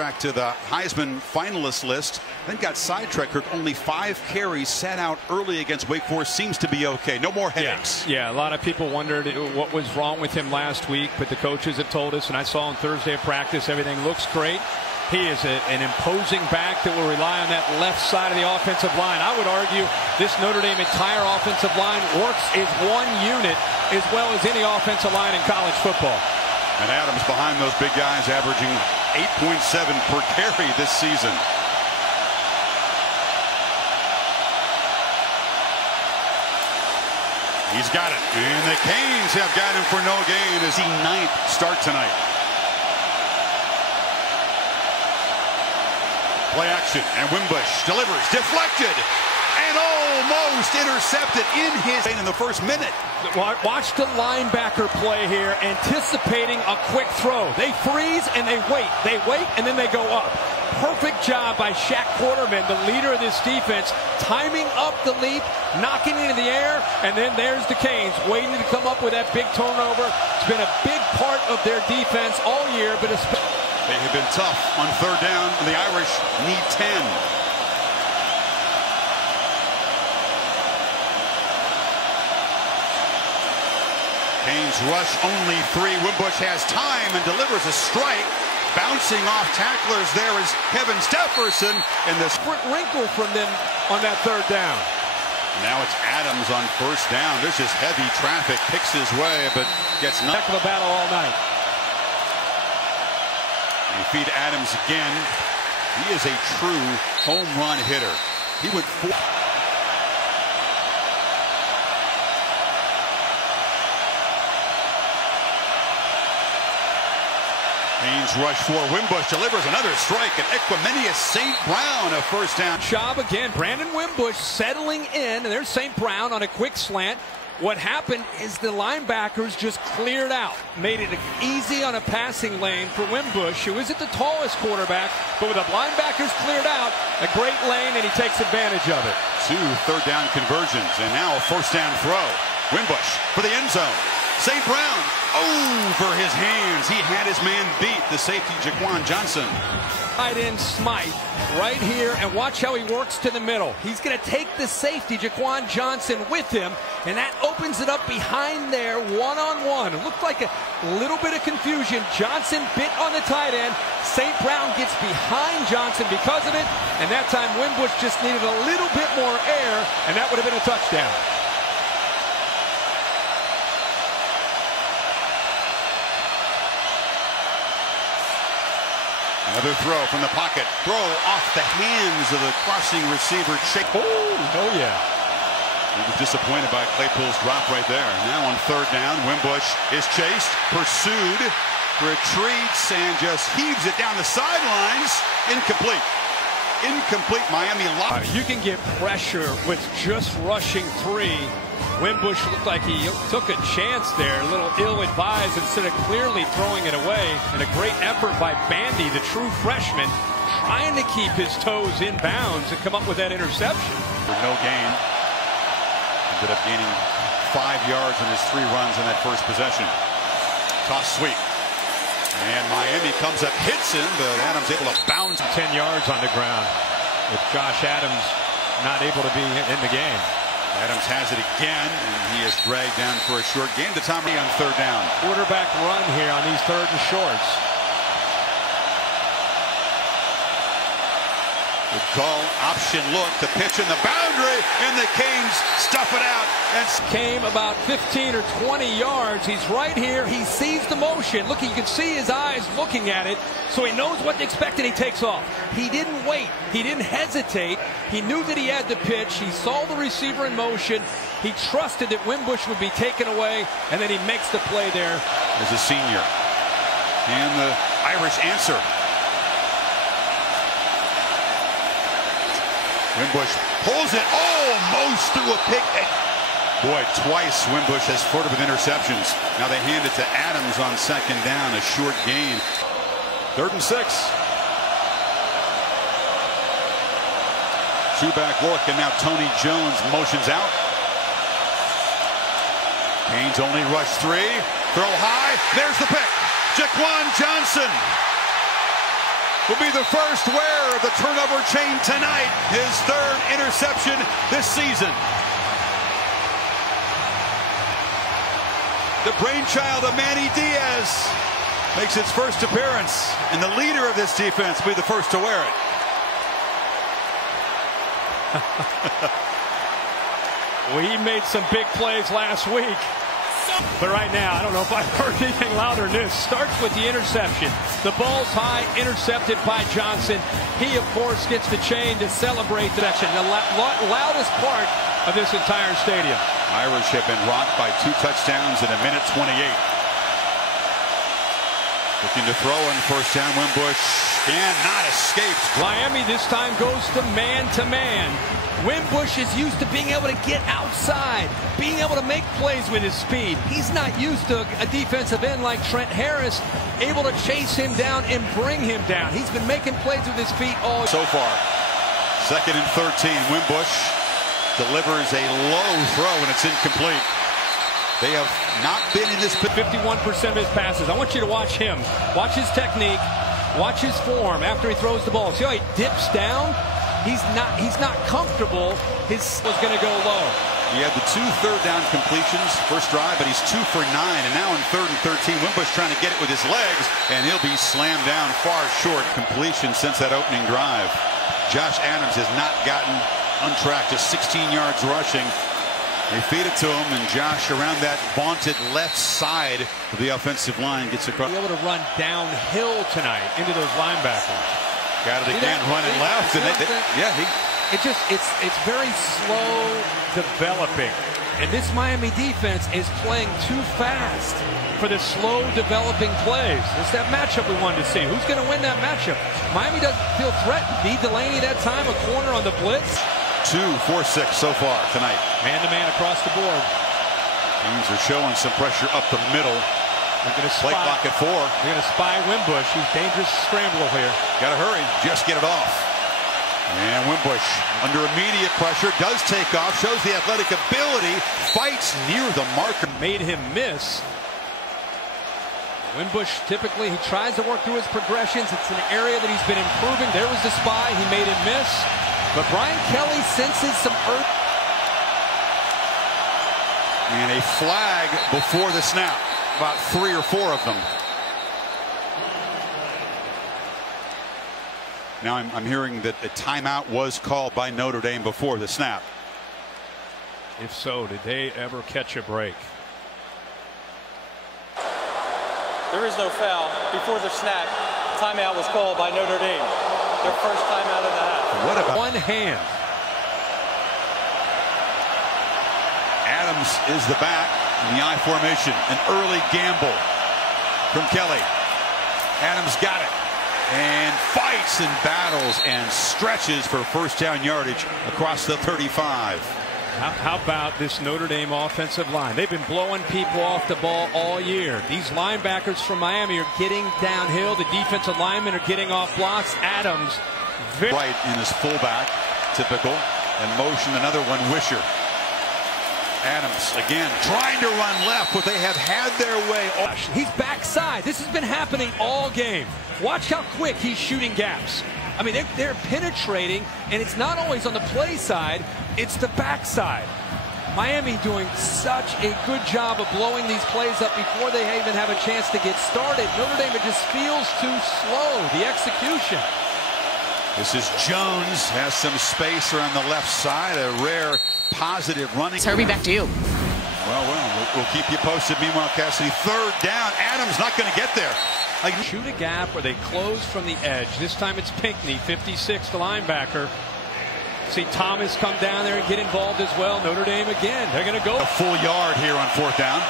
Back to the Heisman finalist list, then got sidetracked. Only 5 carries, sat out early against Wake Forest. Seems to be okay. No more headaches. Yeah, a lot of people wondered what was wrong with him last week, but the coaches have told us, and I saw on Thursday at practice, everything looks great. He is an imposing back that will rely on that left side of the offensive line. I would argue this Notre Dame entire offensive line works as one unit as well as any offensive line in college football. And Adams behind those big guys, averaging 8.7 per carry this season. He's got it. And the Canes have got him for no gain as he 9th start tonight. Play action, and Wimbush delivers, deflected, and almost intercepted in the first minute. Watch the linebacker play here, anticipating a quick throw. They freeze and they wait, and then they go up. Perfect job by Shaq Quarterman, the leader of this defense, timing up the leap, knocking it into the air, and then there's the Canes waiting to come up with that big turnover. It's been a big part of their defense all year, but they have been tough on 3rd down, and the Irish need 10. Canes rush only 3. Wimbush has time and delivers a strike. Bouncing off tacklers there is Kevin Stefferson. And the wrinkle from them on that 3rd down. Now it's Adams on 1st down. There's just heavy traffic. Picks his way, but gets nothing. Heck of a battle all night. You feed Adams again. He is a true home run hitter. He went 4. Canes rush 4. Wimbush delivers another strike, and Equiminius St. Brown a 1st down. Job again. Brandon Wimbush settling in, and there's St. Brown on a quick slant. What happened is the linebackers just cleared out, made it easy on a passing lane for Wimbush, who isn't the tallest quarterback, but with the linebackers cleared out, a great lane, and he takes advantage of it. 2 3rd down conversions, and now a 1st down throw. Wimbush for the end zone. St. Brown over his hands. He had his man beat, the safety Jaquan Johnson. Tight end Smythe right here, and watch how he works to the middle. He's going to take the safety Jaquan Johnson with him, and that opens it up behind there one-on-one. It looked like a little bit of confusion. Johnson bit on the tight end. St. Brown gets behind Johnson because of it, and that time Wimbush just needed a little bit more air, and that would have been a touchdown. Another throw from the pocket. Throw off the hands of the crossing receiver. Oh yeah. He was disappointed by Claypool's drop right there. Now on 3rd down, Wimbush is chased, pursued, retreats, and just heaves it down the sidelines. Incomplete. Incomplete. Miami lost. You can get pressure with just rushing 3. Wimbush looked like he took a chance there, a little ill-advised instead of clearly throwing it away. And a great effort by Bandy, the true freshman, trying to keep his toes in bounds and come up with that interception. For no gain. Ended up gaining 5 yards on his 3 runs on that first possession. Toss sweep. And Miami comes up, hits him, but Adams able to bounce. 10 yards on the ground with Josh Adams not able to be in the game. Adams has it again, and he is dragged down for a short gain. The time on 3rd down. Quarterback run here on these 3rd and shorts. Good call, option look, the pitch in the boundary, and the Canes stuff it out. And came about 15 or 20 yards. He's right here. He sees the motion. Look, you can see his eyes looking at it, so he knows what to expect, and he takes off. He didn't wait. He didn't hesitate. He knew that he had the pitch. He saw the receiver in motion. He trusted that Wimbush would be taken away, and then he makes the play there. As a senior. And the Irish answer. Wimbush pulls it almost through a pick. Boy, twice Wimbush has flirted with interceptions. Now they hand it to Adams on 2nd down, a short gain. 3rd and 6. Two-back look, and now Tony Jones motions out. Canes only rush 3. Throw high. There's the pick. Jaquan Johnson. will be the first wearer of the turnover chain tonight. His third interception this season. The brainchild of Manny Diaz makes its first appearance, and the leader of this defense will be the first to wear it. Well, he made some big plays last week. But right now, I don't know if I've heard anything louder than this. Starts with the interception. The ball's high, intercepted by Johnson. He, of course, gets the chain to celebrate the action. The loudest part of this entire stadium. Irish have been rocked by 2 touchdowns in a minute 28. Looking to throw on first down. Wimbush and not escaped. Miami this time goes to man. Wimbush is used to being able to get outside, being able to make plays with his speed. He's not used to a defensive end like Trent Harris, able to chase him down and bring him down. He's been making plays with his feet all so far. 2nd and 13. Wimbush delivers a low throw and it's incomplete. They have not been in this. 51% of his passes. I want you to watch him. Watch his technique. Watch his form after he throws the ball. See how he dips down? He's not comfortable. His was going to go low. He had the 2 third-down completions first drive, but he's 2 for 9. And now in 3rd and 13, Wimbush trying to get it with his legs, and he'll be slammed down far short. Completion since that opening drive. Josh Adams has not gotten on track, just 16 yards rushing. They feed it to him, and Josh around that vaunted left side of the offensive line gets across. Be able to run downhill tonight into those linebackers. Got it again, running left, and it's very slow developing, and this Miami defense is playing too fast for the slow developing plays. It's that matchup we wanted to see. Who's going to win that matchup? Miami doesn't feel threatened. Need Delaney that time, a corner on the blitz. 2 for 6 so far tonight. Man-to-man across the board. Teams are showing some pressure up the middle. They're going to play clock at 4. They're going to spy Wimbush. He's dangerous scrambler here. Got to hurry. Just get it off. And Wimbush under immediate pressure does take off. Shows the athletic ability. Fights near the marker. Made him miss. Wimbush typically he tries to work through his progressions. It's an area that he's been improving. There was the spy. He made him miss. But Brian Kelly senses some earth. And a flag before the snap. About 3 or 4 of them. Now I'm hearing that a timeout was called by Notre Dame before the snap. If so, did they ever catch a break? There is no foul. Before the snap, timeout was called by Notre Dame. Their first timeout of the half. What about one hand? Adams is the back in the I formation. An early gamble from Kelly. Adams got it and fights and battles and stretches for first down yardage across the 35. How about this Notre Dame offensive line? They've been blowing people off the ball all year. These linebackers from Miami are getting downhill. The defensive linemen are getting off blocks. Adams right in his fullback, typical, and motion another one. Wisher. Adams again trying to run left, but they have had their way. He's backside. This has been happening all game. Watch how quick he's shooting gaps. I mean, they're penetrating, and it's not always on the play side, it's the backside. Miami doing such a good job of blowing these plays up before they even have a chance to get started. Notre Dame, it just feels too slow, the execution. This is Jones, has some space around the left side, a rare positive running. Herbie, back to you. We'll keep you posted. Meanwhile, Cassidy, third down. Adams not going to get there. Shoot a gap or they close from the edge. This time it's Pinckney, 56, the linebacker. See Thomas come down there and get involved as well. Notre Dame again. They're going to go a full yard here on fourth down.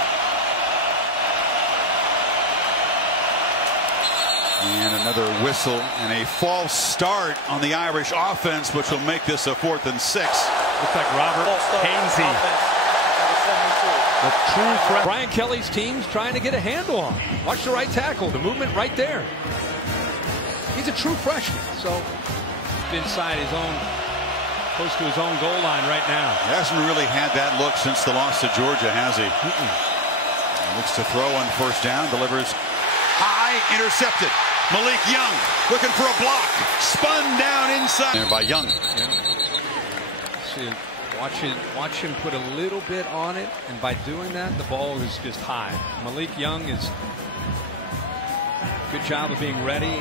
And another whistle and a false start on the Irish offense, which will make this a 4th and 6. Looks like Robert Hainsey. The true threat. Brian Kelly's team's trying to get a handle on. Watch the right tackle. The movement right there. He's a true freshman, so inside his own, close to his own goal line right now. He hasn't really had that look since the loss to Georgia, has he? Looks to throw on first down, delivers high, intercepted. Malik Young looking for a block. Spun down inside there by Young. See, watch him put a little bit on it, and by doing that, the ball is just high. Malik Young is good job of being ready.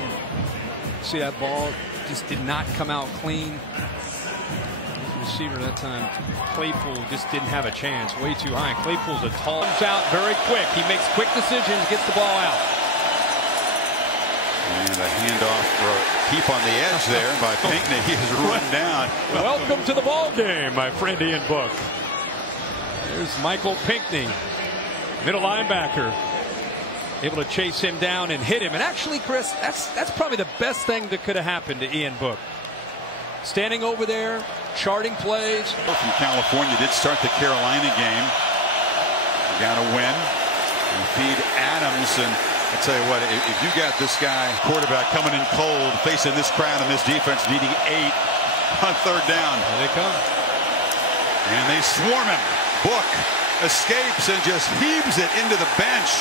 See that ball just did not come out clean. Receiver that time, Claypool just didn't have a chance. Way too high. Claypool's a tall. Comes out very quick. He makes quick decisions, gets the ball out. And a handoff for a keep on the edge there by Pinckney. He is run down. Welcome to the ball game, my friend Ian Book. There's Michael Pinckney, middle linebacker, able to chase him down and hit him. And actually, Chris, that's probably the best thing that could have happened to Ian Book. Standing over there, charting plays. From California did start the Carolina game. Got to win and feed Adams. And I tell you what, if you got this guy quarterback coming in cold, facing this crowd and this defense needing 8 on third down. Here they come. And they swarm him. Book escapes and just heaves it into the bench.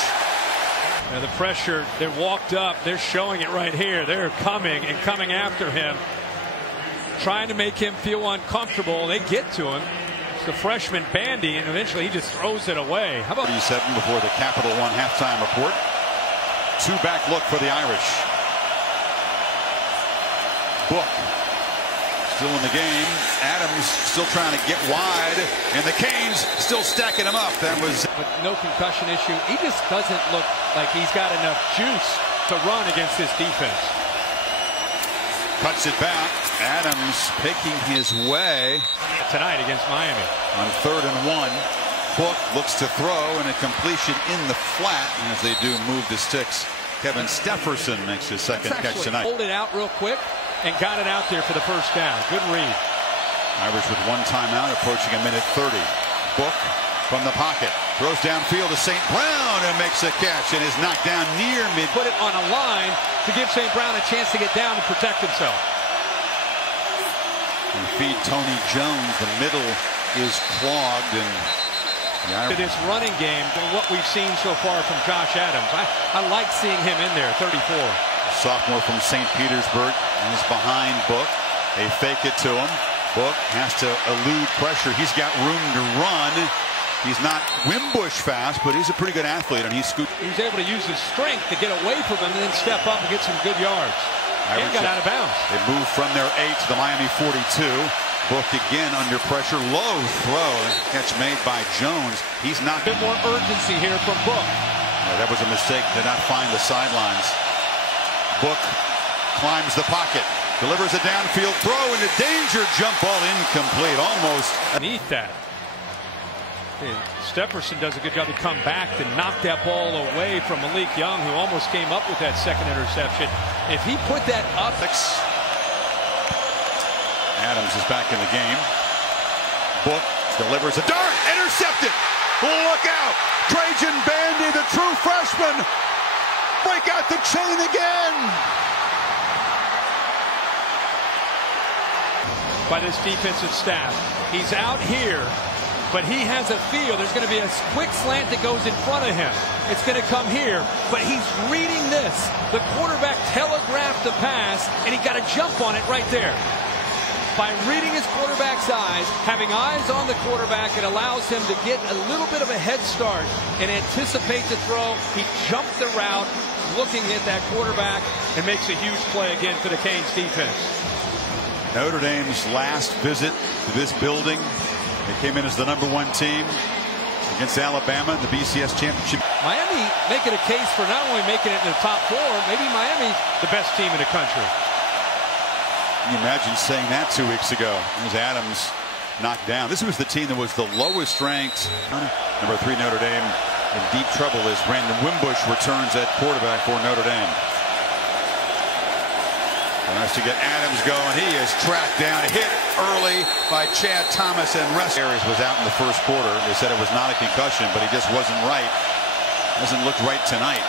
Now the pressure, they're walked up. They're showing it right here. They're coming and coming after him, trying to make him feel uncomfortable. They get to him. It's the freshman Bandy, and eventually he just throws it away. How about 37 before the Capital One halftime report. 2-back look for the Irish. Book still in the game. Adams still trying to get wide, and the Canes still stacking him up. That was with no concussion issue. He just doesn't look like he's got enough juice to run against this defense. Cuts it back. Adams picking his way tonight against Miami. On 3rd and 1. Book looks to throw, and a completion in the flat. And as they do move the sticks, Kevin Stefferson makes his second catch tonight. Pulled it out real quick and got it out there for the first down. Good read. Irish with 1 timeout, approaching a minute 30. Book from the pocket throws downfield to St. Brown and makes a catch and is knocked down near mid. Put it on a line to give St. Brown a chance to get down and protect himself. And feed Tony Jones. The middle is clogged, and to this running game, what we've seen so far from Josh Adams, I like seeing him in there. 34. Sophomore from St. Petersburg is behind Book. They fake it to him. Book has to elude pressure. He's got room to run. He's not Wimbush fast, but he's a pretty good athlete, and he was able to use his strength to get away from him and then step up and get some good yards. And got out of bounds. They move from their 8 to the Miami 42. Book again under pressure. Low throw. Catch made by Jones. He's not. A bit more urgency here from Book. Yeah, that was a mistake. Did not find the sidelines. Book climbs the pocket. Delivers a downfield throw into danger. Jump ball incomplete. Almost beneath that. Stefferson does a good job to come back to knock that ball away from Malik Young, who almost came up with that second interception. If he put that up. Adams is back in the game. Book delivers a dart. Intercepted. Look out. Trajan Bandy, the true freshman. Break out the chain again. By this defensive staff. He's out here, but he has a feel there's going to be a quick slant that goes in front of him. It's going to come here, but he's reading this. The quarterback telegraphed the pass, and he got a jump on it right there. By reading his quarterback's eyes, having eyes on the quarterback, it allows him to get a little bit of a head start and anticipate the throw. He jumped the route, looking at that quarterback, and makes a huge play again for the Canes defense. Notre Dame's last visit to this building. They came in as the #1 team against Alabama in the BCS championship. Miami making a case for not only making it in the top 4, maybe Miami the best team in the country. Can you imagine saying that 2 weeks ago? It was Adams knocked down. This was the team that was the lowest ranked. Number 3 Notre Dame in deep trouble as Brandon Wimbush returns at quarterback for Notre Dame. Tries to get Adams going. He is tracked down, hit early by Chad Thomas, and Harris was out in the first quarter. They said it was not a concussion, but he just wasn't right. Doesn't look right tonight.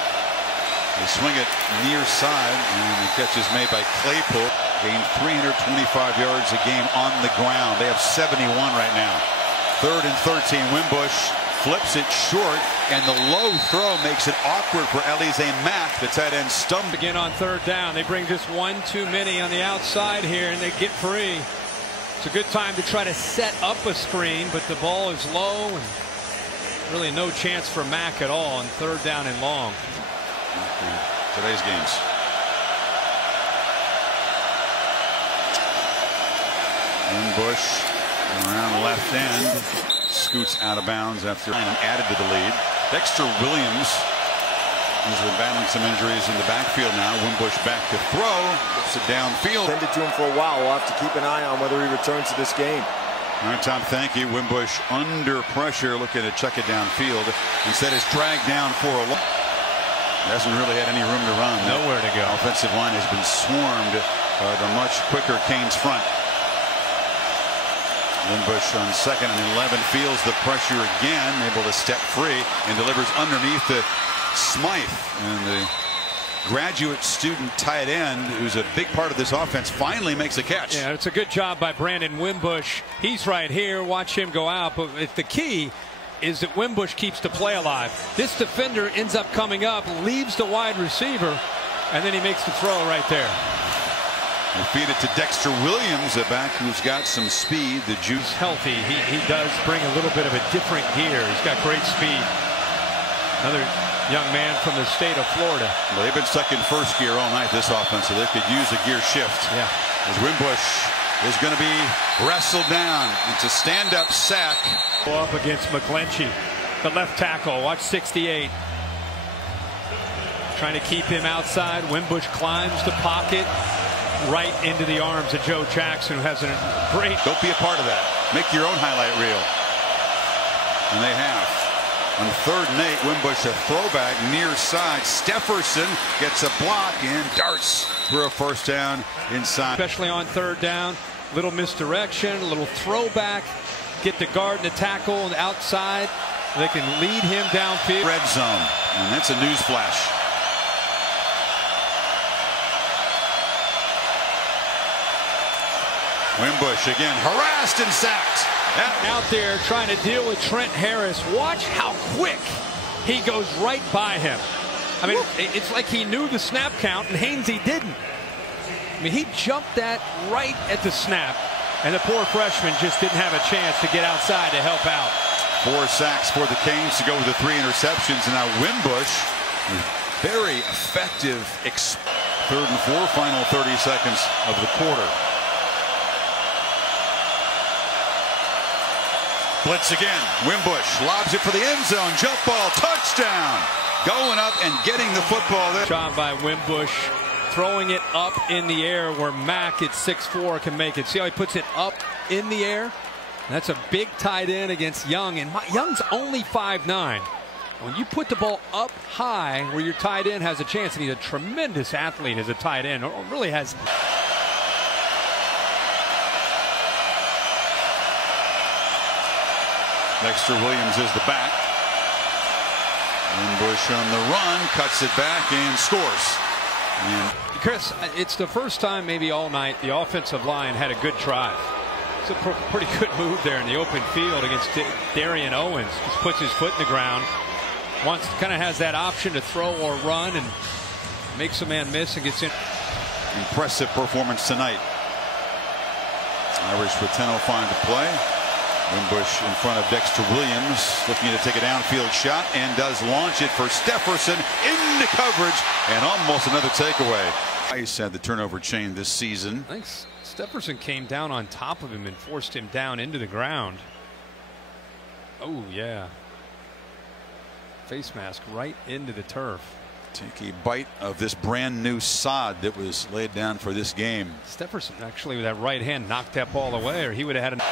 They swing it near side, and the catch is made by Claypool. Gained 325 yards a game on the ground. They have 71 right now. 3rd and 13. Wimbush flips it short, and the low throw makes it awkward for Elise Mack. The tight end stumped. Again on third down. They bring just one too many on the outside here, and they get free. It's a good time to try to set up a screen, but the ball is low, and really no chance for Mack at all on third down and long. Today's games. Wimbush around left end, scoots out of bounds after and added to the lead. Dexter Williams is battling some injuries in the backfield now. Wimbush back to throw, gets it downfield. Tended to him for a while. We'll have to keep an eye on whether he returns to this game. All right, Tom, thank you. Wimbush under pressure, looking to check it downfield. Instead, is dragged down for a while. Hasn't really had any room to run. Nowhere to go. Offensive line has been swarmed by the much quicker Canes front. Wimbush on 2nd and 11 feels the pressure again, able to step free and delivers underneath to Smythe. And the graduate student tight end, who's a big part of this offense, finally makes a catch. Yeah, it's a good job by Brandon Wimbush. He's right here. Watch him go out. But the key is that Wimbush keeps the play alive. This defender ends up coming up, leaves the wide receiver, and then he makes the throw right there. They feed it to Dexter Williams, a back who's got some speed. The juice healthy. He does bring a little bit of a different gear. He's got great speed. Another young man from the state of Florida. Well, they've been stuck in first gear all night, this offense, so they could use a gear shift. Yeah. As Wimbush is going to be wrestled down. It's a stand-up sack. Up against McGlinchey, the left tackle. Watch 68. Trying to keep him outside. Wimbush climbs the pocket right into the arms of Joe Jackson, who has a great. Don't be a part of that. Make your own highlight reel. And they have. On 3rd and 8, Wimbush a throwback near side. Stefferson gets a block and darts for a first down inside. Especially on 3rd down. Little misdirection, a little throwback. Get the guard and the tackle on the outside. They can lead him downfield. Red zone. And that's a news flash. Wimbush again harassed and sacked. Out there trying to deal with Trent Harris. Watch how quick he goes right by him. I mean, it's like he knew the snap count and Hainsey didn't. I mean, he jumped that right at the snap, and the poor freshman just didn't have a chance to get outside to help out. 4 sacks for the Canes to go with the 3 interceptions, and now Wimbush, very effective. 3rd and 4, final 30 seconds of the quarter. Blitz again. Wimbush lobs it for the end zone. Jump ball. Touchdown. Going up and getting the football there. Job by Wimbush. Throwing it up in the air where Mack at 6'4" can make it. See how he puts it up in the air? That's a big tight end against Young. And Young's only 5'9". When you put the ball up high where your tight end has a chance, and he's a tremendous athlete as a tight end, or really has. Dexter Williams is the back. Wimbush on the run, cuts it back and scores. And Chris, it's the first time maybe all night the offensive line had a good drive. It's a pretty good move there in the open field against Darian Owens. Just puts his foot in the ground. Once kind of has that option to throw or run and makes a man miss and gets in. Impressive performance tonight. Average with 10:05 to play. Wimbush in front of Dexter Williams, looking to take a downfield shot, and does launch it for Stefferson into coverage, and almost another takeaway. Ice had the turnover chain this season. I think Stefferson came down on top of him and forced him down into the ground. Oh yeah. Face mask right into the turf. Take a bite of this brand new sod that was laid down for this game. Stefferson actually with that right hand knocked that ball away, or he would have had an.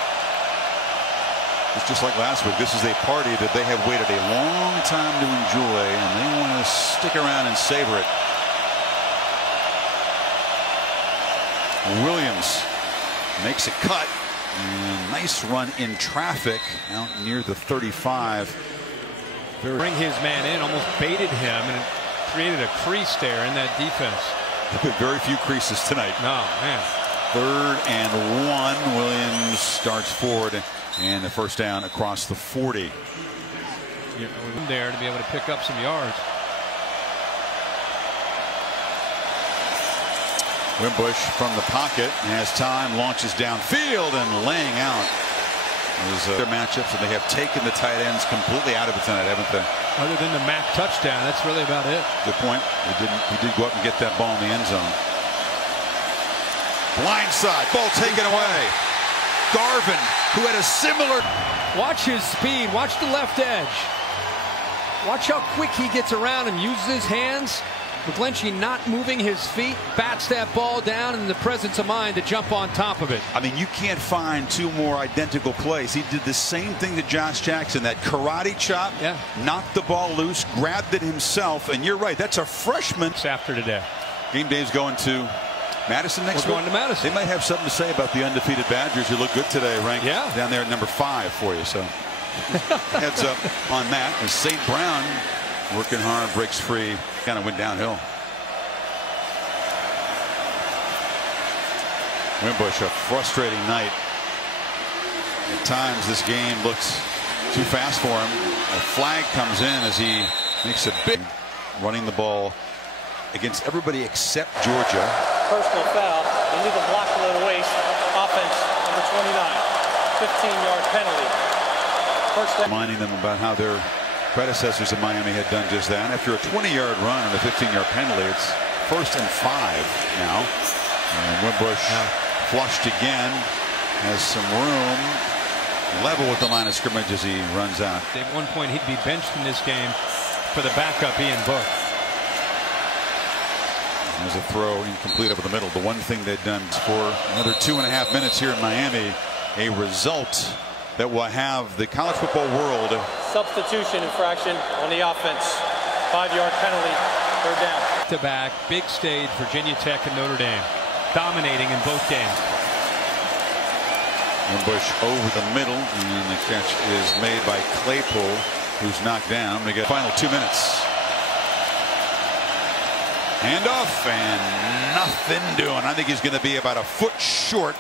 It's just like last week. This is a party that they have waited a long time to enjoy, and they want to stick around and savor it. Williams makes a cut. And nice run in traffic out near the 35. Bring his man in, almost baited him, and it created a crease there in that defense. Very few creases tonight. No, man. 3rd and 1. Williams starts forward and the first down across the 40. there to be able to pick up some yards. Wimbush from the pocket has time, launches downfield and laying out. Their matchups, and they have taken the tight ends completely out of it tonight, haven't they? Other than the Mac touchdown, that's really about it. Good point. He did go up and get that ball in the end zone. Blindside, ball taken away. Garvin, who had a similar. Watch his speed. Watch the left edge. Watch how quick he gets around and uses his hands. McGlinchey not moving his feet, bats that ball down in the presence of mind to jump on top of it. I mean, you can't find two more identical plays. He did the same thing to Josh Jackson. That karate chop, knocked the ball loose, grabbed it himself, and you're right, that's a freshman. After today. Game day's going to Madison next week. We're going to Madison. They might have something to say about the undefeated Badgers, who look good today, ranked down there at number 5 for you. So heads up on that. And St. Brown working hard, breaks free, kind of went downhill. Wimbush, a frustrating night. At times this game looks too fast for him. A flag comes in as he makes a big running the ball against everybody except Georgia. Personal foul, illegal block below the waist, offense number 29, 15-yard penalty. First down. Reminding them about how their predecessors in Miami had done just that. After a 20-yard run and a 15-yard penalty, it's 1st and 5 now. And Wimbush flushed again, has some room, level with the line of scrimmage as he runs out. At one point he'd be benched in this game for the backup Ian Book. There's a throw incomplete over the middle. The one thing they've done for another 2.5 minutes here in Miami, a result that will have the college football world. Substitution infraction on the offense. 5-yard penalty, 3rd down. Back-to-back, big stage, Virginia Tech and Notre Dame, dominating in both games. Wimbush over the middle, and the catch is made by Claypool, who's knocked down. We got final 2 minutes. Handoff and nothing doing. I think he's going to be about a foot short.